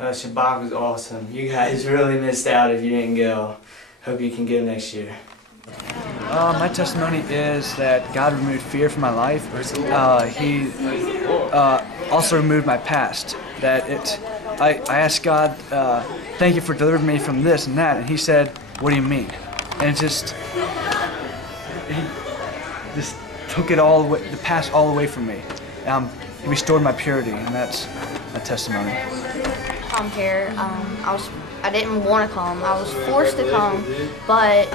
Shabbach was awesome. You guys really missed out if you didn't go. Hope you can go next year. My testimony is that God removed fear from my life. He also removed my past. I asked God, thank you for delivering me from this and that, and He said, what do you mean? And He just took it all away, the past all away from me. He restored my purity, and that's my testimony. Come here. I didn't want to come. I was forced to come, but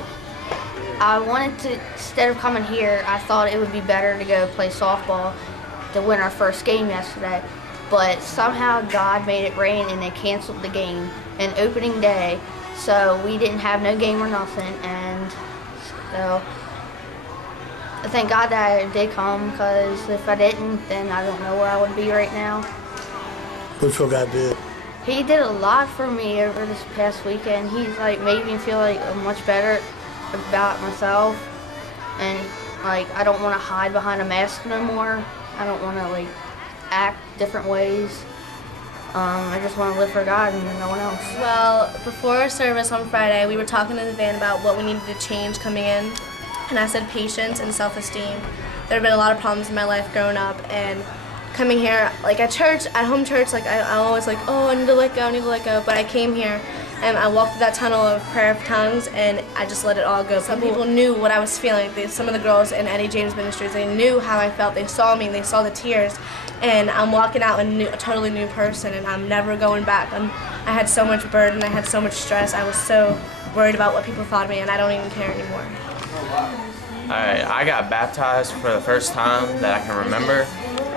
I wanted to, instead of coming here, I thought it would be better to go play softball to win our first game yesterday. But somehow God made it rain and they canceled the game on opening day. So we didn't have no game or nothing. And so I thank God that I did come, because if I didn't, then I don't know where I would be right now. What do you feel God did? He did a lot for me over this past weekend. He's made me feel much better about myself, and I don't want to hide behind a mask no more. I don't want to act different ways. I just want to live for God and no one else. Well, before our service on Friday, we were talking in the van about what we needed to change coming in, and I said patience and self-esteem. There have been a lot of problems in my life growing up, and coming here, at church, at home church, I'm always oh, I need to let go, but I came here and I walked through that tunnel of prayer of tongues, and I just let it all go. Some people knew what I was feeling. Some of the girls in Eddie James Ministries, they knew how I felt. They saw me, they saw the tears, and I'm walking out a totally new person, and I'm never going back. I had so much burden, I had so much stress, I was so worried about what people thought of me, and I don't even care anymore. I got baptized for the first time that I can remember.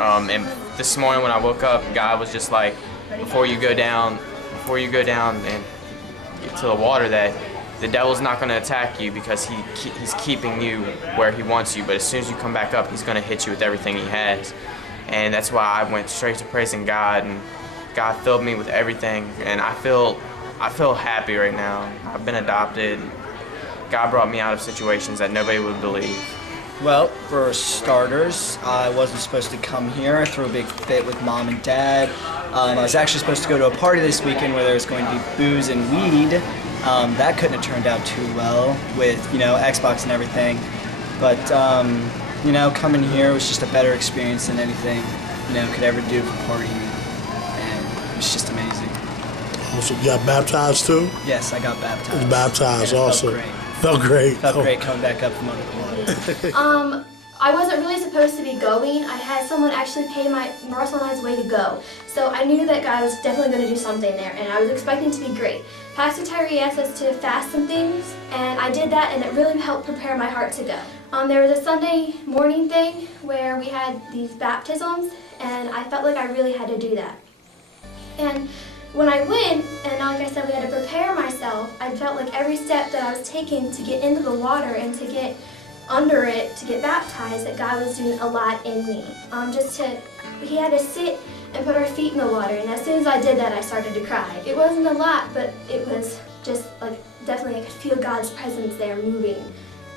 And this morning when I woke up, God was just like, before you go down and get to the water, that the devil's not going to attack you, because he's keeping you where he wants you. But as soon as you come back up, he's going to hit you with everything he has. And that's why I went straight to praising God, and God filled me with everything. And I feel happy right now. I've been adopted. God brought me out of situations that nobody would believe. Well, for starters, I wasn't supposed to come here. I threw a big fit with Mom and Dad. I was actually supposed to go to a party this weekend where there was going to be booze and weed. That couldn't have turned out too well with, Xbox and everything. But, coming here was just a better experience than anything, could ever do for partying. And it was just amazing. So you got baptized too? Yes, I got baptized. You baptized, awesome. Felt great. Felt great. Felt great coming back up from under the water. I wasn't really supposed to be going. I had someone actually pay Marcel and I's way to go. So I knew that God was definitely going to do something there, and I was expecting to be great. Pastor Tyree asked us to fast some things, and I did that, and it really helped prepare my heart to go. There was a Sunday morning thing where we had these baptisms, and I felt like I really had to do that. And when I went, and like I said, we had to prepare myself, I felt like every step that I was taking to get into the water and to get under it, to get baptized, that God was doing a lot in me. He had to sit and put our feet in the water, and as soon as I did that, I started to cry. It wasn't a lot, but it was just definitely I could feel God's presence there moving.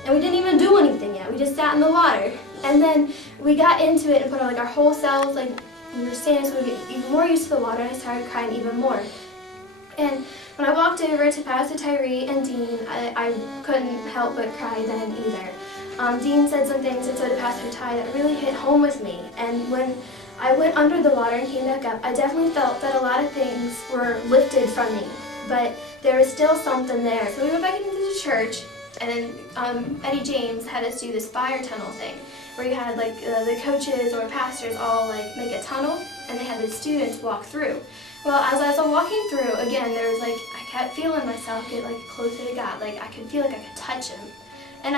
And we didn't even do anything yet, we just sat in the water. And then we got into it and put our whole selves, we were standing, so we get even more used to the water, and I started crying even more. And when I walked over to Pastor Tyree and Dean, I couldn't help but cry then either. Dean said some things, and so did Pastor Ty, that really hit home with me. And when I went under the water and came back up, I definitely felt that a lot of things were lifted from me, but there was still something there. So we went back into the church, and then Eddie James had us do this fire tunnel thing, where you had the coaches or pastors all make a tunnel, and they had the students walk through. Well, as I was walking through, again, there was I kept feeling myself get closer to God. I could feel like I could touch Him. And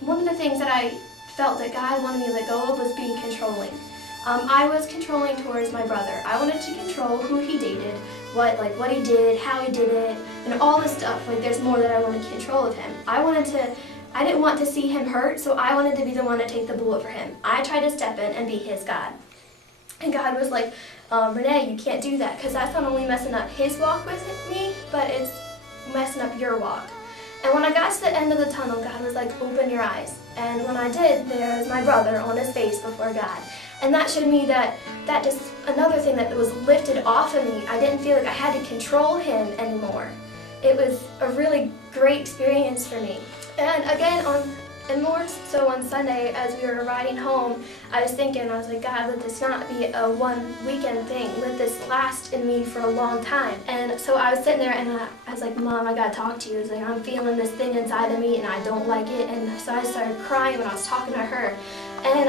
one of the things that I felt that God wanted me to let go of was being controlling. I was controlling towards my brother. I wanted to control who he dated, what he did, how he did it, and all this stuff. There's more that I wanted control of him. I didn't want to see him hurt, so I wanted to be the one to take the bullet for him. I tried to step in and be his God. And God was like, Renee, you can't do that, because that's not only messing up his walk with me, but it's messing up your walk. And when I got to the end of the tunnel, God was like, open your eyes. And when I did, there was my brother on his face before God. And that showed me that just another thing that was lifted off of me. I didn't feel like I had to control him anymore. It was a really great experience for me. And again, more so on Sunday, as we were riding home, I was thinking, I was like, God, let this not be a one weekend thing. Let this last in me for a long time. And so I was sitting there and I was like, Mom, I gotta talk to you. I was like, I'm feeling this thing inside of me and I don't like it. And so I started crying when I was talking to her. And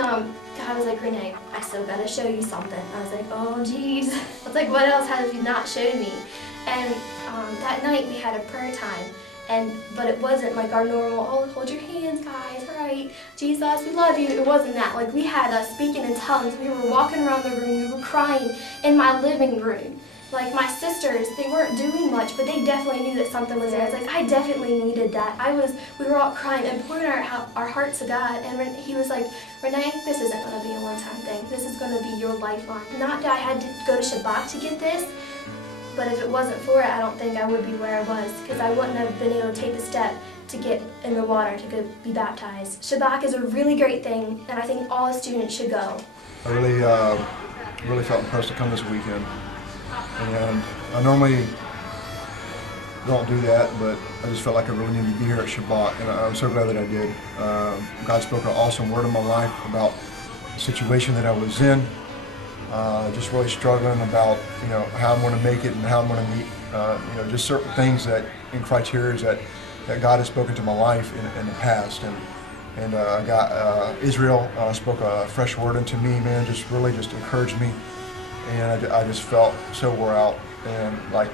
God was like, Renee, I still gotta show you something. I was like, oh geez. I was like, what else have you not showed me? And that night we had a prayer time. But it wasn't like our normal, oh, hold your hands, guys, all right, Jesus, we love you. It wasn't that. Like, we had us speaking in tongues. We were walking around the room. We were crying in my living room. Like, my sisters, they weren't doing much, but they definitely knew that something was there. I was like, I definitely needed that. We were all crying and pouring our hearts to God. And he was like, Renee, this isn't going to be a one-time thing. This is going to be your lifeline. Not that I had to go to Shabbach to get this, but if it wasn't for it, I don't think I would be where I was, because I wouldn't have been able to take the step to get in the water to go be baptized. Shabbach is a really great thing, and I think all students should go. I really felt impressed to come this weekend, and I normally don't do that, but I just felt like I really needed to be here at Shabbach, and I'm so glad that I did. God spoke an awesome word in my life about the situation that I was in. Just really struggling about, how I'm going to make it and how I'm going to meet, just certain things that in criteria that God has spoken to my life in the past. And I got Israel spoke a fresh word into me, man, just really just encouraged me. And I just felt so wore out and like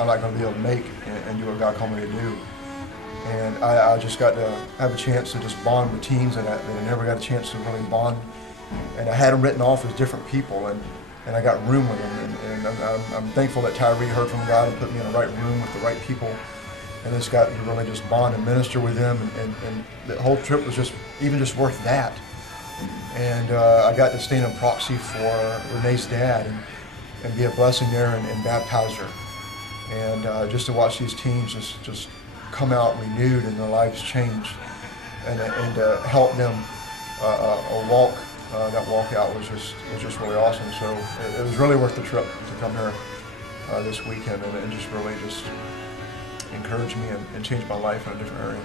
I'm not going to be able to make and do what God called me to do. And I just got to have a chance to just bond with teens that I never got a chance to really bond. And I had them written off as different people, and I got room with them. And I'm thankful that Tyree heard from God and put me in the right room with the right people. And just got to really just bond and minister with them. And the whole trip was just worth that. And I got to stand in proxy for Renee's dad and be a blessing there and baptize her. And just to watch these teens just come out renewed and their lives changed, and to help them walk. That walkout was just really awesome. So it was really worth the trip to come here this weekend, and it just really encouraged me and changed my life in a different area.